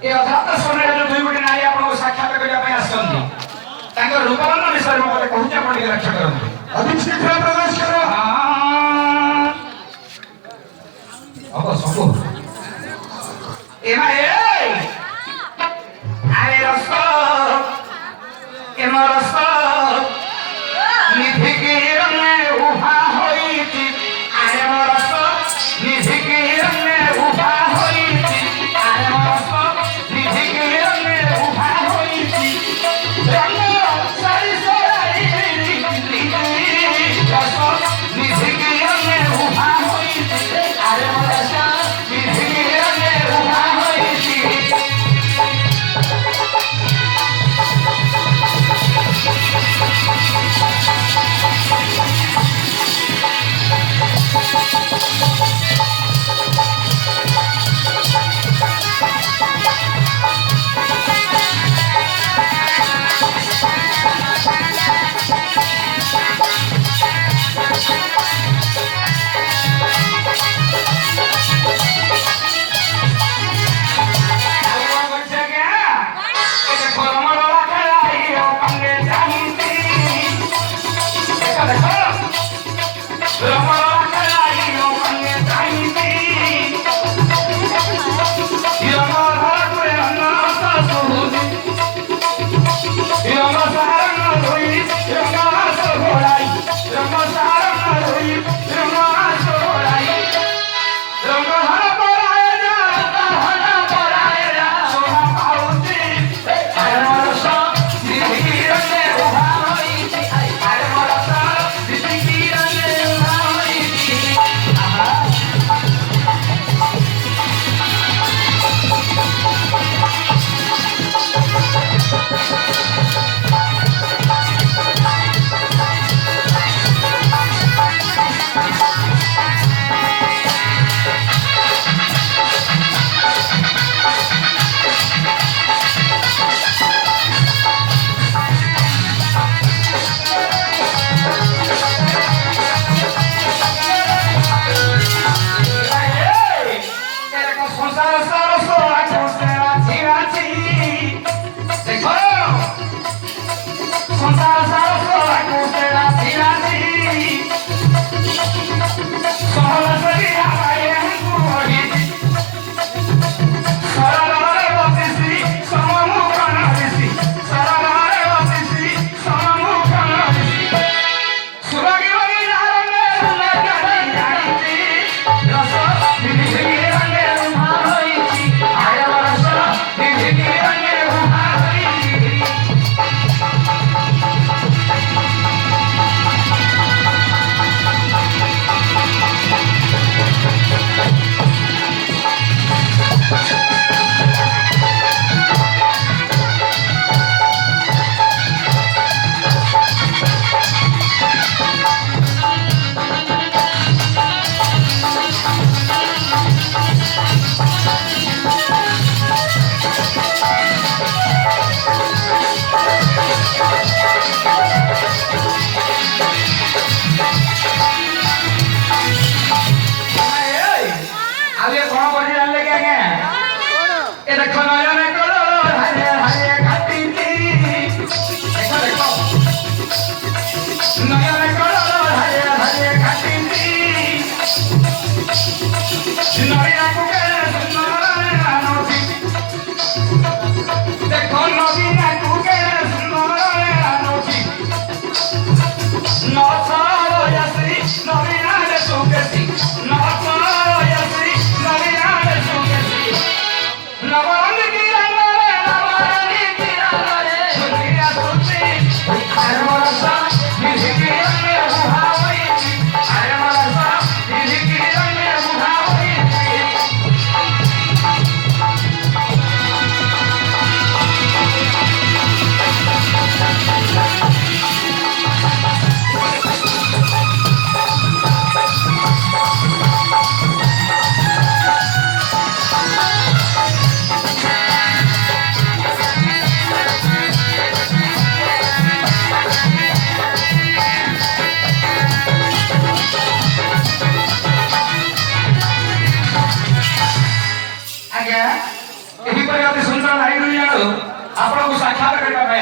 ଏ ଅଧାତ ସମୟରେ ଯୋଉ ଦୁଇ ଗୋଟି ନାରୀ ଆପଣଙ୍କୁ ସାକ୍ଷାତ କରିବା ପାଇଁ ଆସିଛନ୍ତି ତାଙ୍କର ରୂପବର୍ଣ୍ଣ ବିଷୟରେ ମୁଁ ମୋତେ କହୁଛି ଆପଣ ଟିକେ ଲକ୍ଷ୍ୟ କରନ୍ତୁ। ଅତି ଶୀଘ୍ର ପ୍ରକାଶ କର। ହବ ସବୁ ଏମା ଆରେ ରସ ଏମ ରସ ନିଧିକି ରଙ୍ଗେ ଉଭା ହୋଇଛି ଆରେ ମୋ ରସ ନିଧିକି ରଙ୍ଗେ ଉଭା ହୋଇଛି ଆରେ ମୋ ରସ ନିଧିକି ରଙ୍ଗେ ଉଭା ହୋଇଛି ରଙ୍ଗ ସାରି ସରାଇ ରସ ନିଧିକି ରଙ୍ଗେ ଉଭା ହୋଇଛି ଆରେ ମୋ ରସ ନିଧିକି ରଙ୍ଗେ ଉଭା ହୋଇଛି। ଆପଣଙ୍କୁ ସାକ୍ଷାତ କରିବା ପାଇଁ